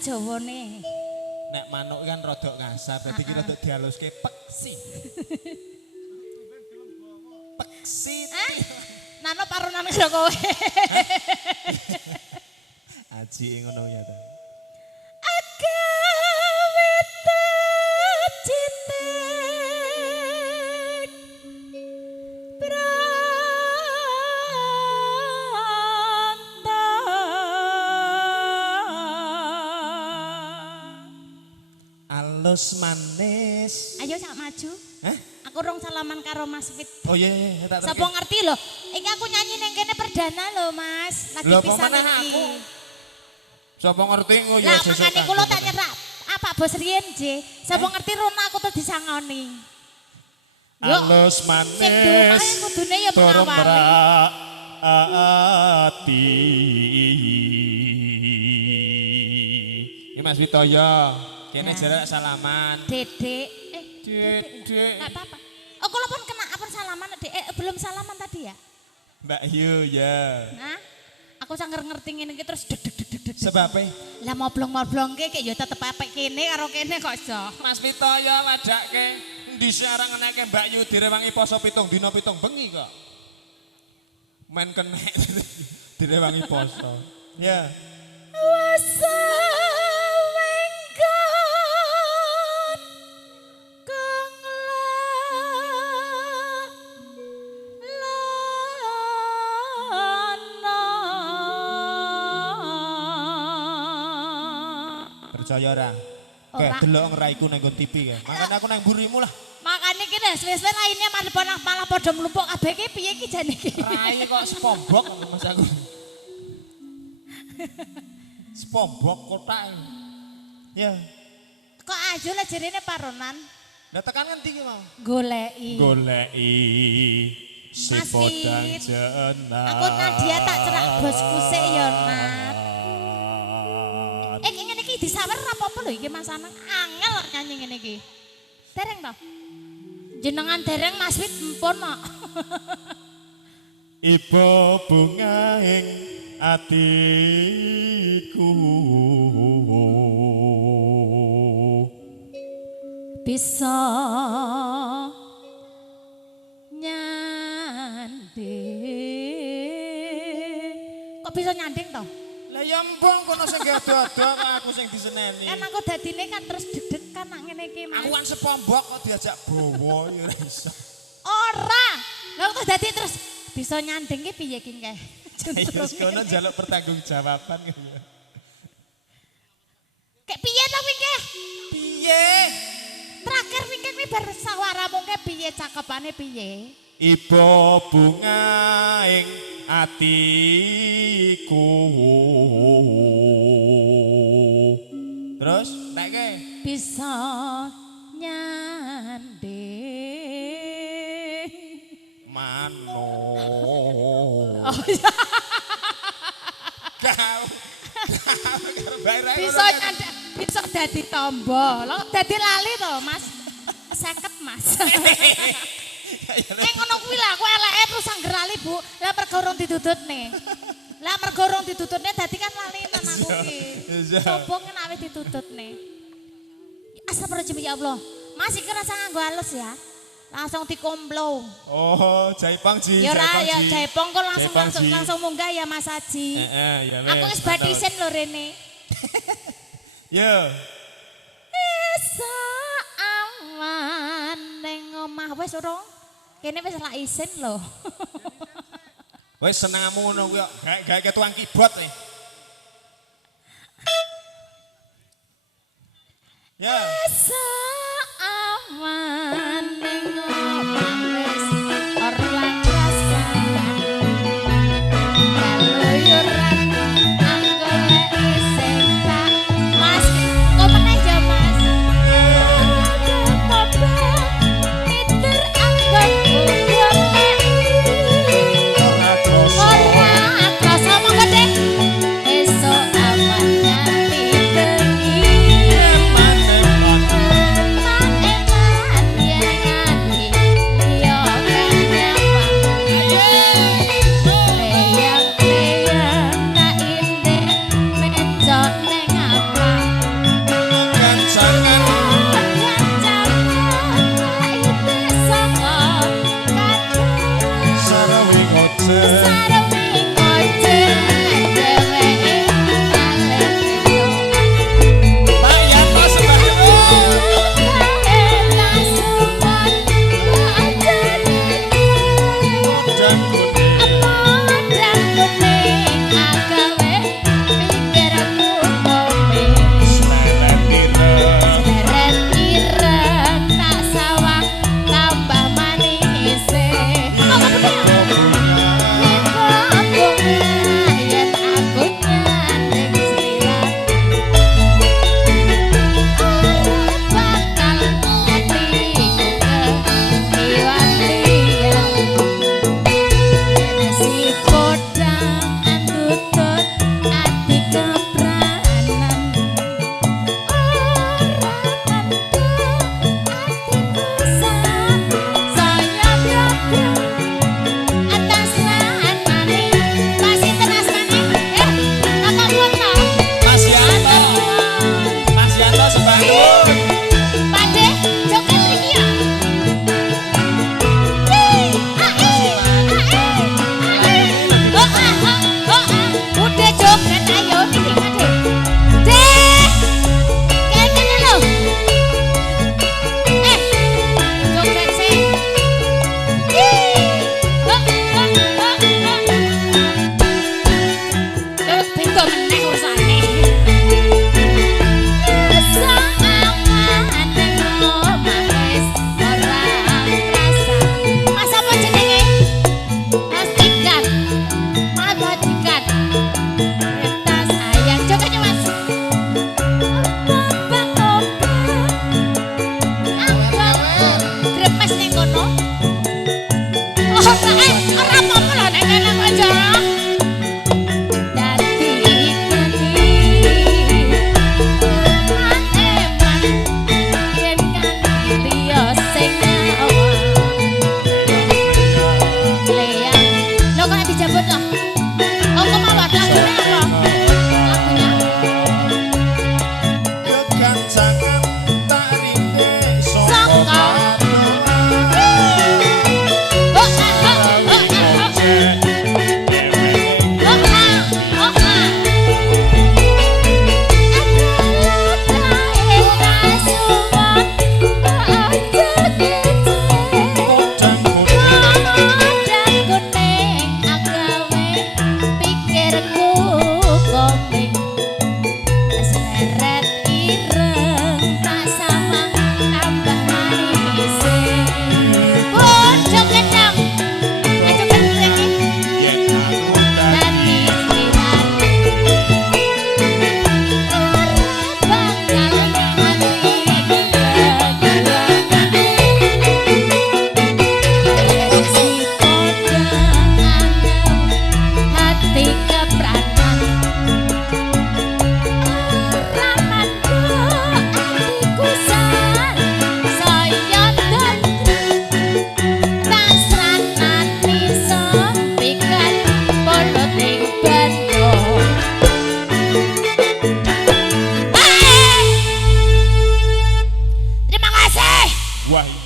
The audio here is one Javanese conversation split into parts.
Jawane. Nek manuk kan rodok ngasar, dadi ki rodok dialuske peksi. Peksi. Nano parunane karo kowe. Aji ngono ya ta. Agawe citek Alus manis. Ayo sak maju. Hah? Aku rong salaman karo Mas Fit. Oh iya, tak Sapa ngerti lho. Iki aku nyanyi ning kene perdana lho, Mas. Lagi Lho, apa pisan maneh iki. aku? Sapa ngerti ngoyo Lah makane kula tak nyerak apa bos riyen je. Sapa ngerti rono aku tuh disangoni. Yo, alus sing duwe manis. kudune ya Turun mengawali. ati. Ini Mas Witoyo, kene Nah. jarak salaman. Dedek. Dedek. Enggak apa-apa. Oh, kula pun kena apa salaman, Dek? Belum salaman tadi ya? Mbak Yu ya. Nah, aku sanger ngerti ngene iki terus deg deg deg deg. Sebabnya Lah moblong-moblong ki ya tetep apik kene karo kene kok iso. Mas Witoyo wadake ndise arang ngeneke Mbak Yu direwangi poso 7 dina 7 bengi kok. Men kenek direwangi poso. Ya. Wasa wengkon kang lana. Percaya ora? Ora. Kayak delok ngraiku nang nggon TV kae. Makane aku nang mburimu lah. Makane ki wis lainnya malah padha mlumpuk kabeh ki piye ki jane ki. Rai kok SpongeBob Mas aku. SpongeBob kotak. Ya. Kok aja lah jerene paronan Lah tekan ngendi ki mau? goleki. Goleki si Mas podang Fit, jenah. aku Nadia tak cerak bosku sik ya, Nat. Ngene iki disawer apa lho iki Mas Anang? Angel kok nyanyi ngene iki. Dereng to? Jenengan dereng Mas Fit empun kok. Ibu bunga ing atiku. Bisa nyanding. Kok bisa nyanding to? Lah ya mbong kono sing gedo-gedo kok aku sing diseneni. Kan aku dadine kan terus deg-deg kan nak ngene iki. Mas. Aku kan SpongeBob kok diajak bowo ya ora iso. Ora. Lah kok dadi terus bisa nyanding ki piye ki kae? Ya kono njaluk pertanggungjawaban ya. Kayak piye to wingi? Piye? Terakhir wingi kuwi bar sawaramu ke piye cakepane piye? Ibu bunga ing atiku. Terus tekke Bisa nyanding. mano. Oh iya. Kau. Bisa nyanding. Bisa dadi tombo. Lah dadi lali to, Mas. 50, Mas. Ngono kuwi lah aku eleke terus angger lali, Bu. Lah mergo urung ditututne. Lah mergo urung ditututne dadi kan lalinan aku ki. Iya. Sopo kan awis ditututne. Astagfirullahaladzim ya Allah. Mas iki rasa nganggo halus ya. Langsung dikomplo. Oh, Jaipang Ji. Ya ora ya Ji. jaipong kok Jaipang Ji. langsung munggah ya Mas Haji. Ya wes. Aku wis badisen lho rene. Ya. Isa awan ning omah wis urung. Kene wis lak isin lho. Wes senengmu ngono kuwi kok. Gawe ketuang keyboard nih. Ya. Isa awan ning omah wis ora rasakan. Kaluyuran anggone isin tak. Mas, kok meneh ya Mas? Mitur anggon ora krasa monggo Dek. Esuk awan nganti bengi.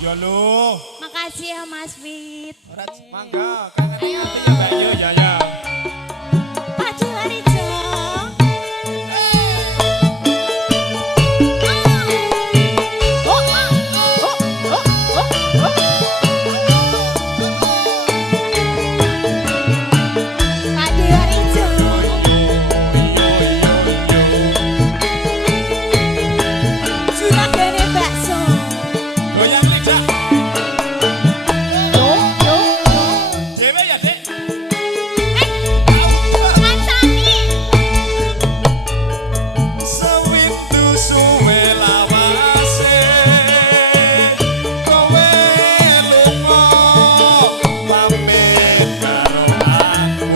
Ya lu. Makasih ya Mas Fit. Ora mangga kangen ati ya Mbak Yu ya ya. Padu Harijo. Goyang lidah. Dewe ya, Dek. Sewindu suwe lawase kowe lunga pamit karo aku.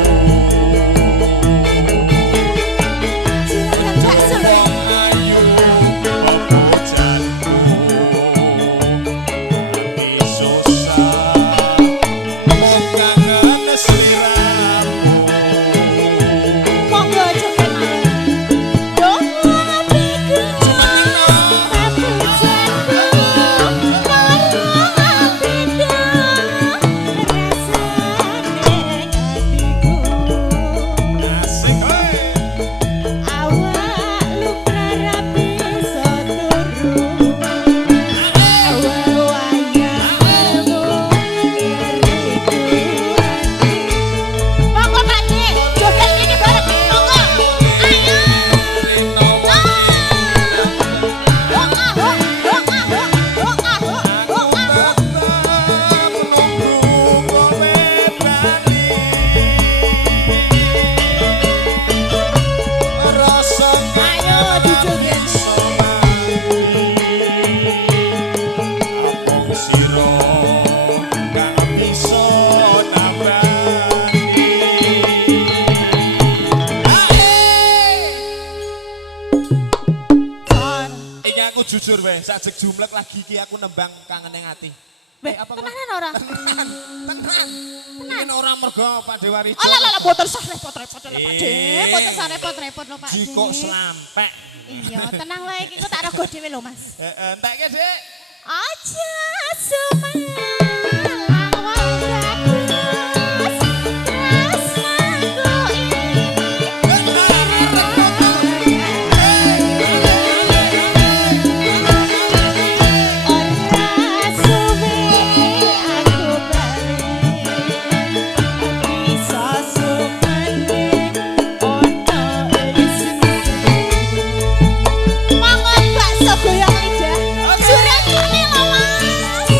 Wong ayu pepojanku ati susah mung kangen sliramu. Asik hoi. Jujur weh, sajek jumlek lagi ki aku nembang kangen yang hati. Apa Tenanan ora? Tenang. Ini orang mergo Pak Dewarijo. Oh lah boten sah repot-repot lho Pak De. Boten sah repot-repot lho Pak De. Jiko selampek. Iya, tenang lah iki kok tak rego dhewe lho Mas. Entek ke, Dik. Aja semalang bagus rasaku ora suwe aku balik bisa sumane ono isine mangan bakso goyang lidah jurang ini lho Mas.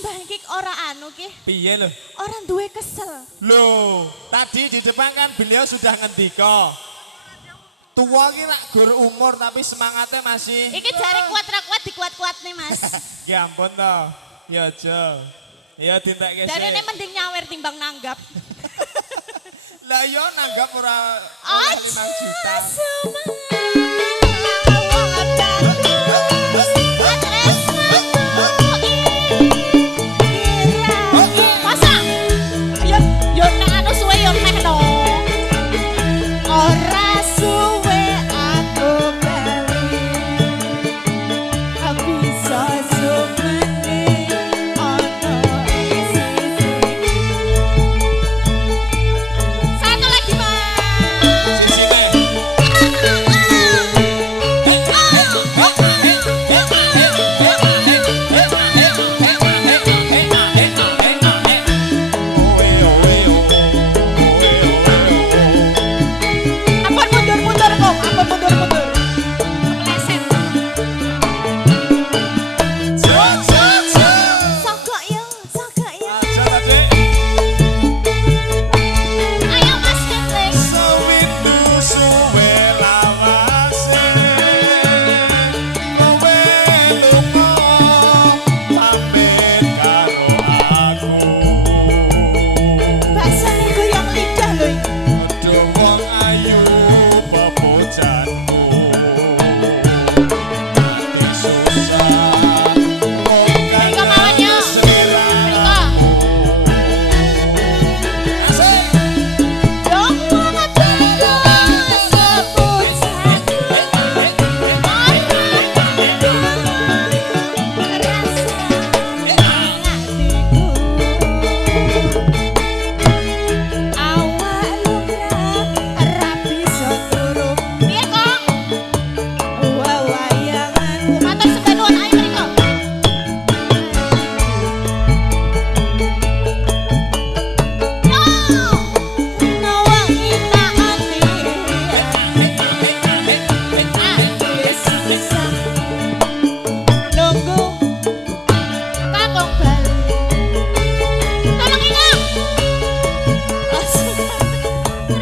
Mbah iki ora anu ki, Piye lho? ora duwe kesel. Loh, tadi di depan kan beliau sudah ngendika. Tua ki lak gur umur tapi semangatnya masih. Iki jare kuat ra kuat dikuat-kuat nih Mas. Ya ampun toh. Ya aja. Ya dintekke sik. Jarene mending nyawer timbang nanggap. Lah yo nanggap ora 5 juta. Masa? Yo nek anu suwe yo meh to. Ora suwe aku bali. Bisa sumene ono isi. Satu lagi, Mas. Sisine. Ampun mundur-mundur kok, ampun mundur-mundur. Kepleset. Sogok yo, sogok yo. Aja ta, Dik. Ayo Mas Hendrik. Sewindu suwe lawase. Kowe lunga pamit karo aku. Basane goyang lidah lho iki. Aduh wong ayu pepojanku. Ati susah wong kang Mriko mawon yo. seliramu. Asik. Dong wong adoh sepujaku. Awak lumrah rapi soturu. Piye kok? Wayanganku matur sembah nuwun ayo mriko. Nawangi taati. Nunggu kakung bali. Tolong ingat.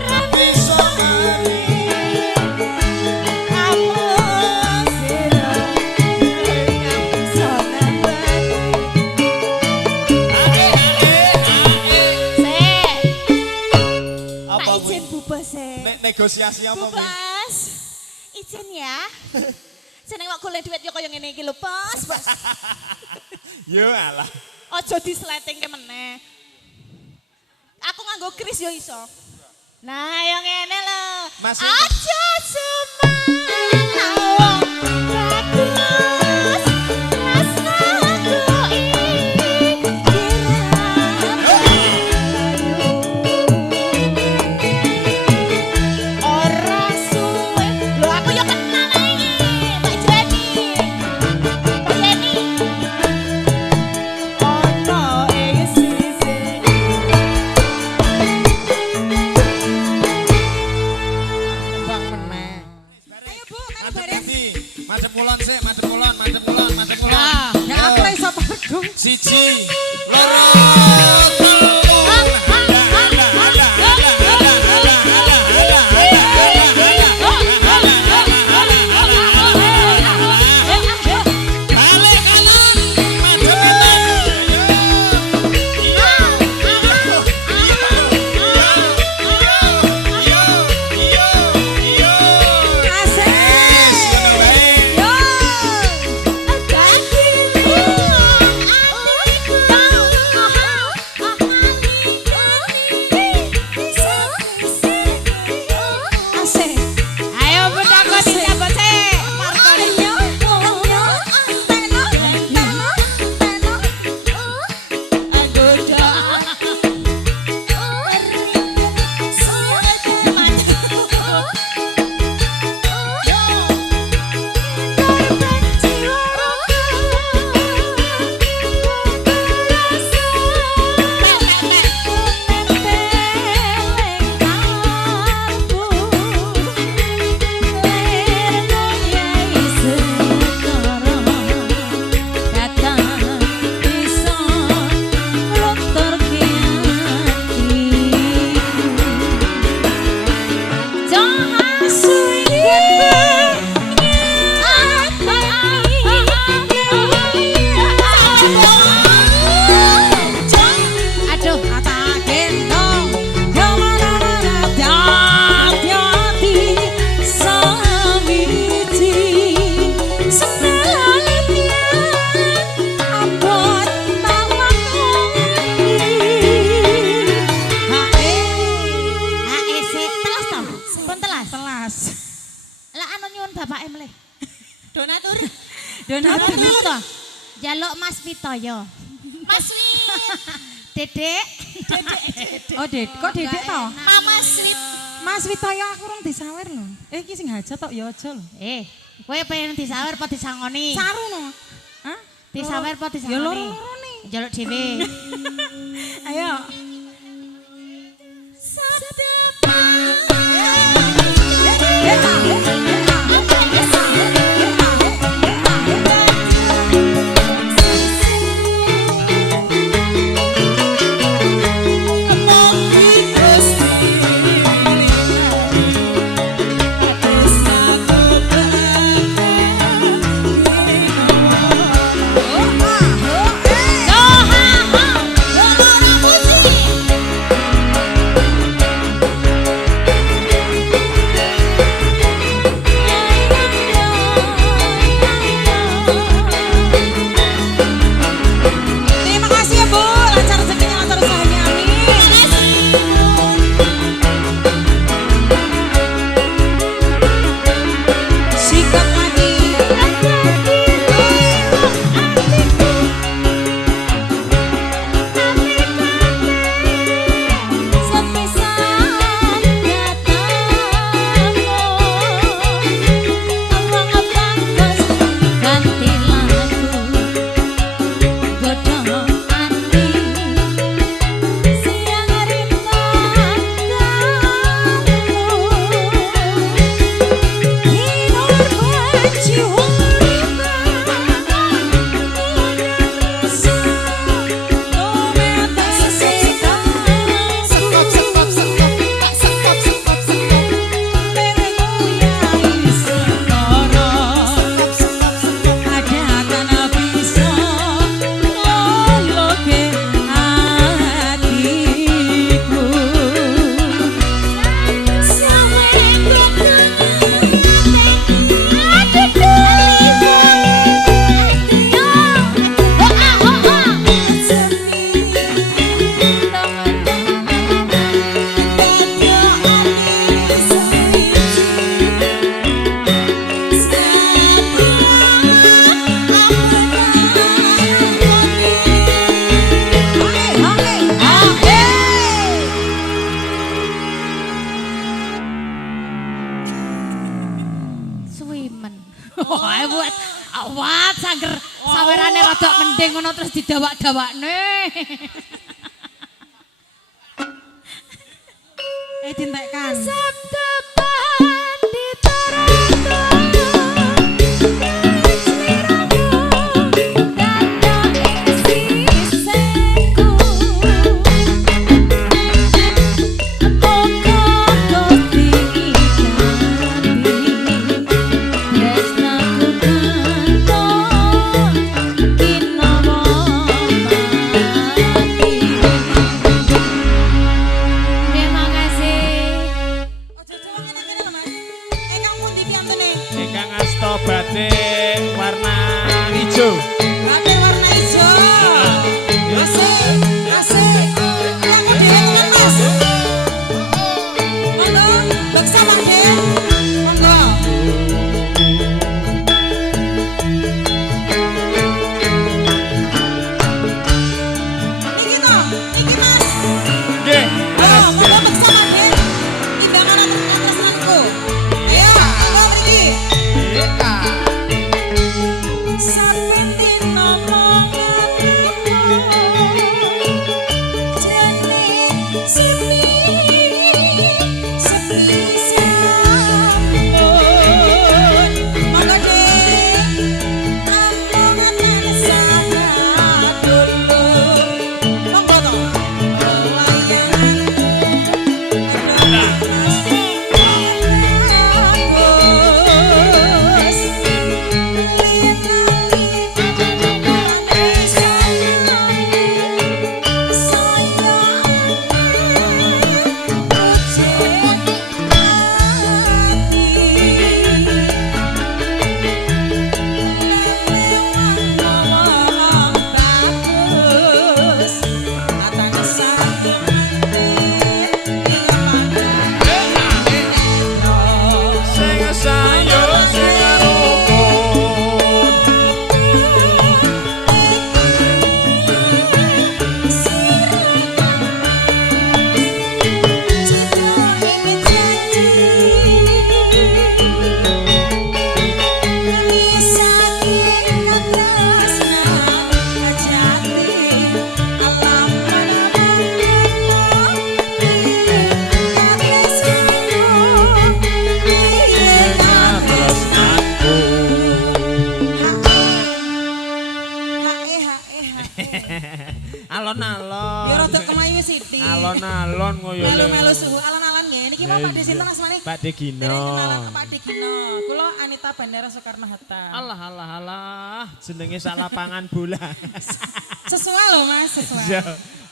Rapi soturu. Apa kuwi? Izin bubas Negosiasi apa kuwi? Bubas. Izin ya. Seneng kok golek duit yo kaya ngene iki lho, Bos. Bos. Yo alah. Aja disletingke meneh. Aku nganggo kris yo iso. Nah, yang ngene lho. Mas, Aja sumawang bagus. Rasaku ora suwe. Lho aku yo kenal iki, Mbak Jeni. Mbak Jeni. Ono ing sisi. Bang meneh. Ayo Bu, melu Madep baris. ndi? Madep kulon sik, madep kulon, madep kulon, madep kulon. Nah, Yo. aku ora iso panggung. Siji, loro, telu. Balik alun, madep Yo. Donat to. Jaluk Mas Vitoyo. Mas Dedek. Oh, kok Dedek to? Mama Sweet. Mas Witoyo aku rung disawer lho. Iki sing hajat tok ya aja lho. Kowe pengen disawer apa disangoni? Saru no. Hah? Disawer apa disangoni? Ya loro-loro nih. Jaluk dhewe. Ayo. Terima kasih ya Bu, lancar rezekinya, lancar usahanya, amin. Sikat lagi. Suwimen. Wah, buat awat sanger sawerane rada mending ngono terus didawak-dawakne. Dintekkan. Sabdapan diterangno. Terima kasih. Ingkang asta batik warna hijau. Batik warna hijau. Asik, asik. Kamu dhewe Mas. Monggo, beksa mangke. Monggo. Niki to, niki Mas. Nggih, Ayo, monggo beksa mangke. Timbangan atas-atasku. Ayo, monggo mriki. Sampai ngomong Lien Alon-alon. Ya rada kemayu sithik. Alon-alon ngoyo. Melu-melu suhu alon-alon nggih. Niki mau Pak De sinten asmane? Pak De Gino. Dereng kenalan Pak De Gino. Kula Anita Bandara Soekarno Hatta. Alah. Jenenge sak lapangan bola. Sesuai lho Mas, sesuai. Iya.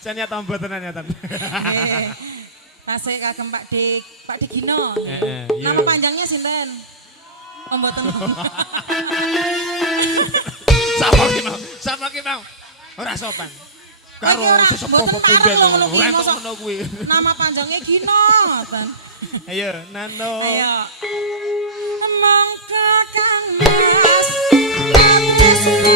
Saya nyata mboten nyata. Nggih. Tasik kagem Pak De Gino. Heeh, iya. Nama panjangnya sinten? Oh mboten. Sapa ki mau? Ora sopan. Karo sesepuh punden ngono kuwi. ora mosok ngono kuwi. Nama panjangnya Gino ngoten. Ayo, Nano. Ayo. Mangka Kang Mas. Tresno.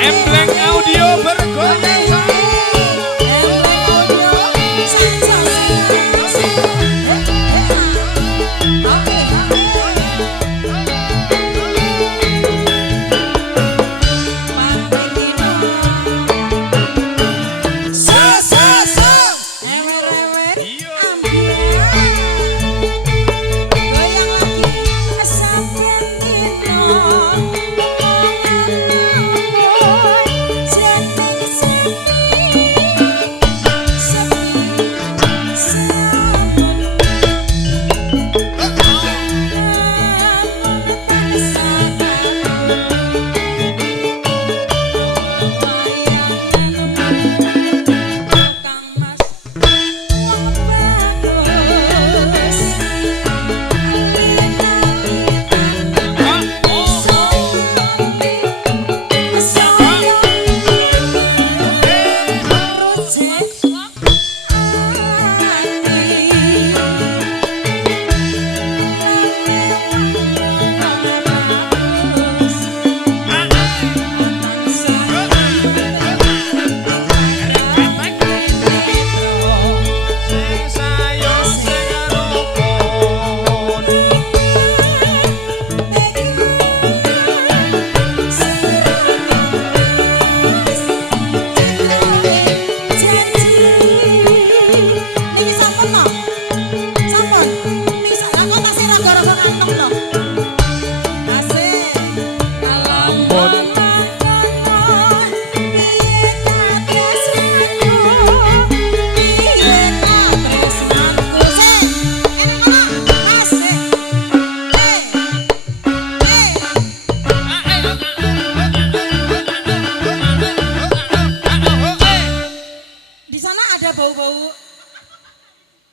Embleng audio bergoyang.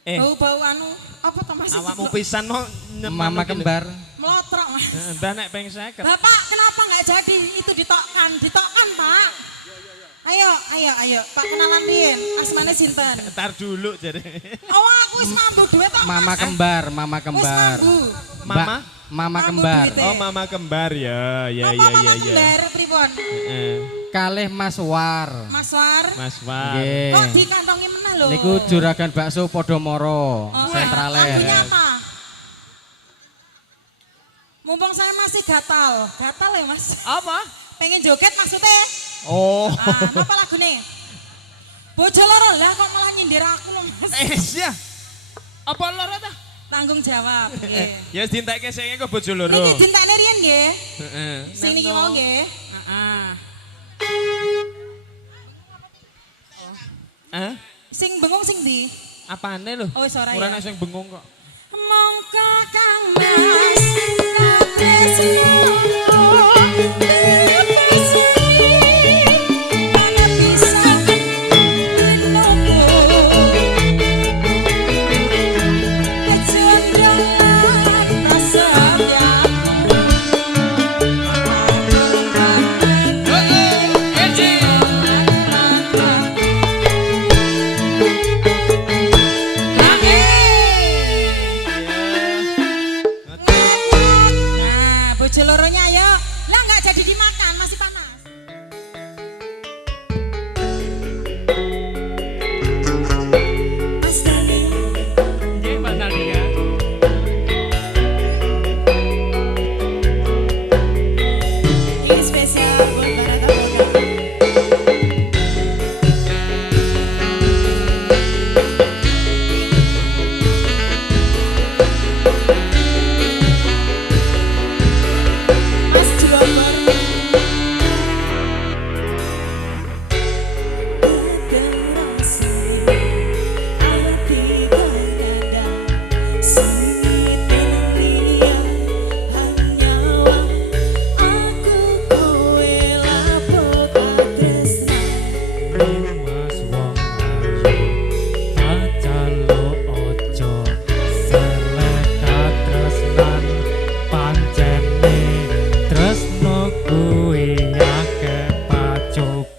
Bau-bau anu apa to Mas? Awakmu pisan no Mama kembar. Melotrok Mas. Entah nek peng 50. Bapak kenapa nggak jadi itu ditokkan? Ditokkan Pak. Ayo Pak kenalan Rien. Asmane sinten? Entar dulu jadi. Oh aku wis mambu duit to. Mama kembar, mama Wis kembar. mambu. Mama? Mama Mambu kembar. duite. Oh, mama kembar ya. Ya Apa ya mama ya ya. kembar pripun? Heeh. Kalih Mas War. Mas War. Mas War. Nggih. Kok dikantongi meneh lho? Niku juragan bakso Podomoro, Oh, sentraler. lagunya apa? Mumpung saya masih gatal ya Mas. Apa? Pengen joget maksudnya? Oh. Apa lagu nih? Bojo loro lah kok malah nyindir aku loh Mas. Ya. Apa loro ta? Tanggung jawab. Nggih. Ya dintekke sing kok bojo loro. Niki dintekne riyen nggih. Heeh. Sing niki mau nggih. Heeh. Hah? Sing bengong sing ndi? Apane lho? Oh wis ora Ora ya. nek sing bengong kok. Mongko Kang Mas Tresno mana bisa dinopo kecondongan rasa diaku Nah, bojo loronya ayo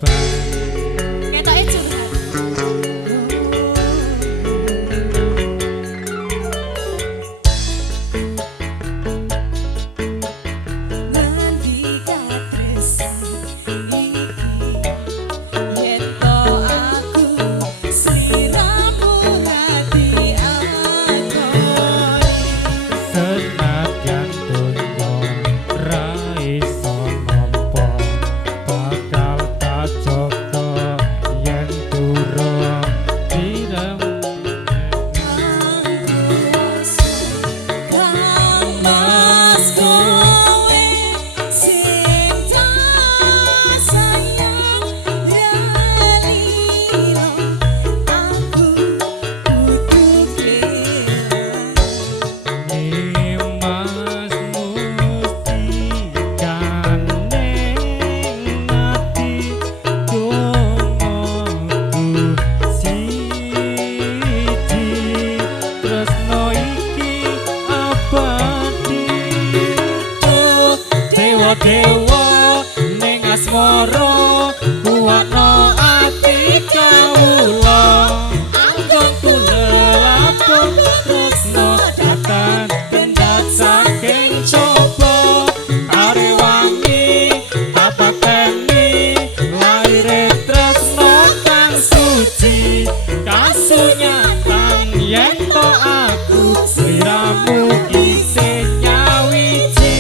beban. Ketoke curhat. Nandika tresno iki yen to aku sliramu hati akoni Senadyan donya ra iso nampa bakal tak jaga yen durung direm Kang mas kowe sing tak sayang liyane aku butuh Mas musti kaneng ati dongoku siji tresno iki abadi dewa-dewa ning asmara kuwatno ati kawula anggonku lelapun tresno datan kendhat saking coba arewangi apateni laire tresno kang suci kasunyatan yen to aku sliramu isih nyawiji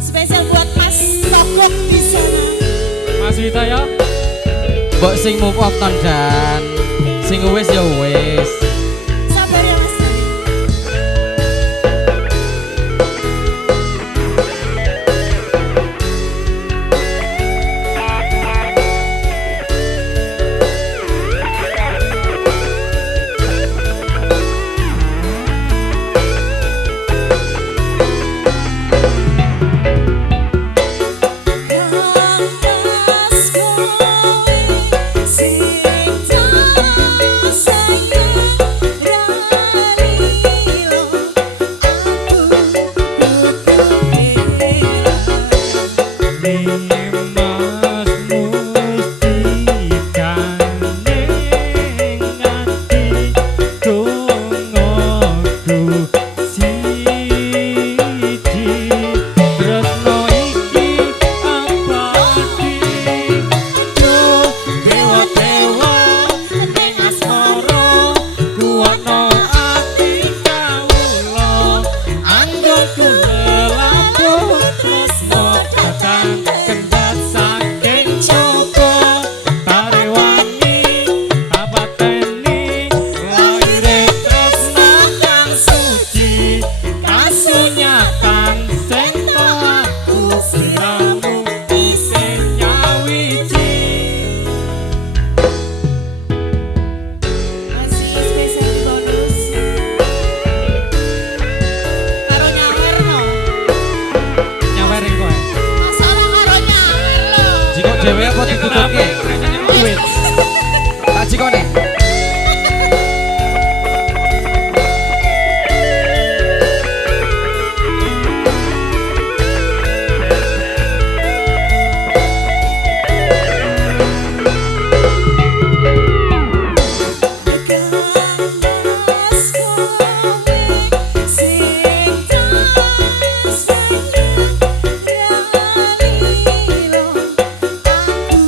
spesial buat Mas Togok di sana. Mas Wita ya Mbok sing move on ton dan sing wis ya wis. Sabar ya Mas. Mas kowe sing tak sayang ralilo aku butuh Mas musti kaneng ati dongoku siji tresno iki abadi dewa-dewa ning asmara kuwatno ati kawula anggonku lelapun tresno datang kendhat saking coba tarewangi apateni laire tresno kang suci kasunyatan sing to aku sliramu isih nyawiji Masih spesial bonus karo nyawerno. Nyawerin kowe. Masalah karo nyawer lho. Jika dhewe apa ditutuke? Duit. Tak jikone. Mas kowe sing tak sayang ralilo aku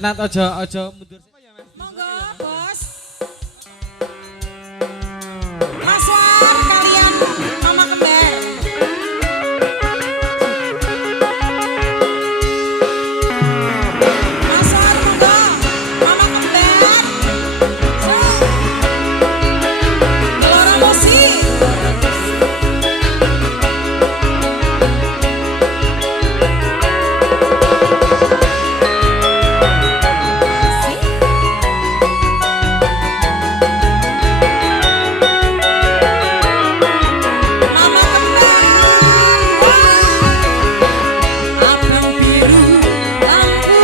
Nat ojo mundur. Monggo, Bos. Mas War kalian Mama Kembar. Mas War monggo, Mama Kembar. Gelora musik. Mama Kembar. Abang biru lampu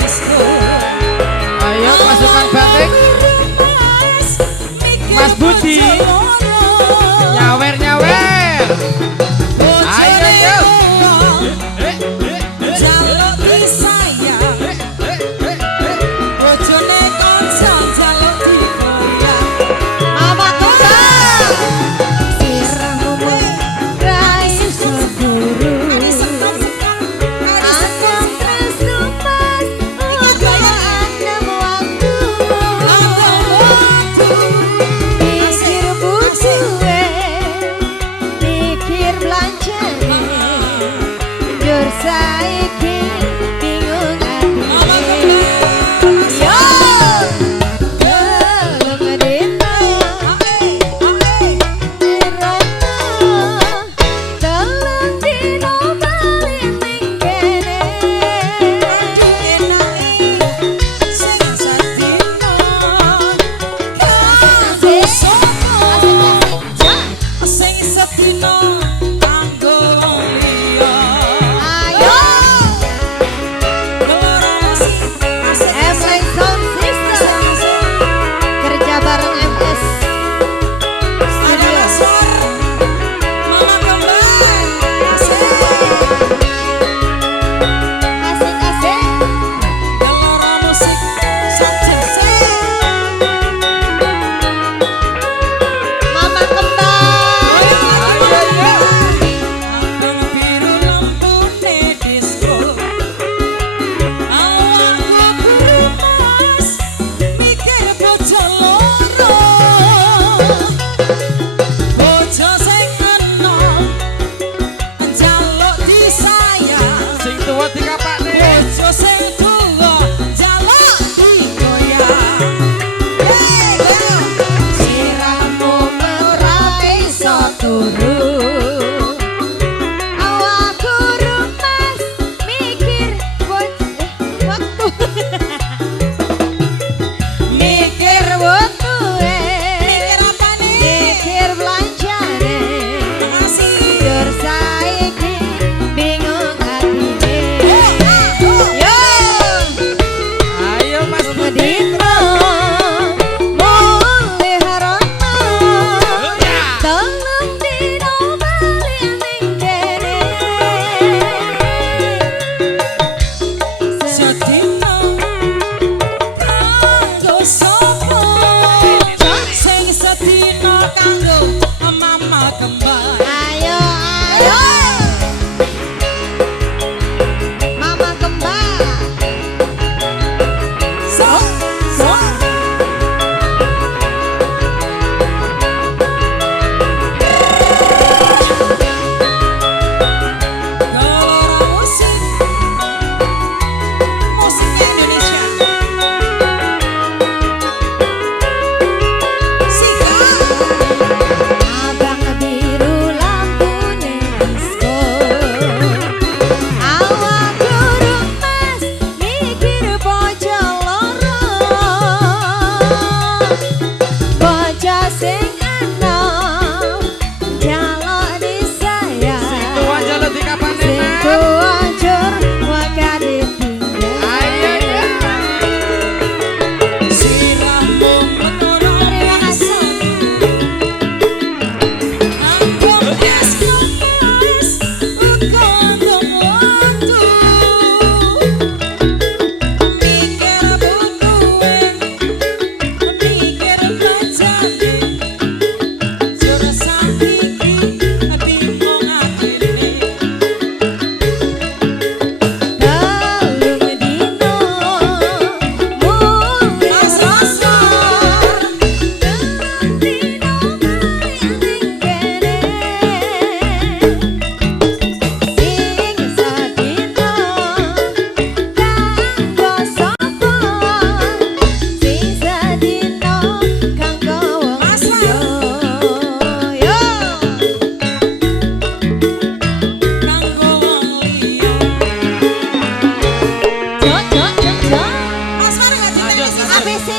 disco. Ayo pasukan batik. Mas Budi. Nyawer. Ayo yuk. Jaluk disayang, bojone kanca jaluk digoyang. Mama Kembar. Sirahmu rai seburu. Adi sekam, adi sekam. Tresno pas gayaan nemu waktu. Langkah waktu. Pikir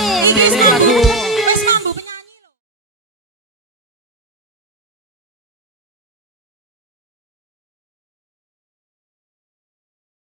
Iki Ini lagu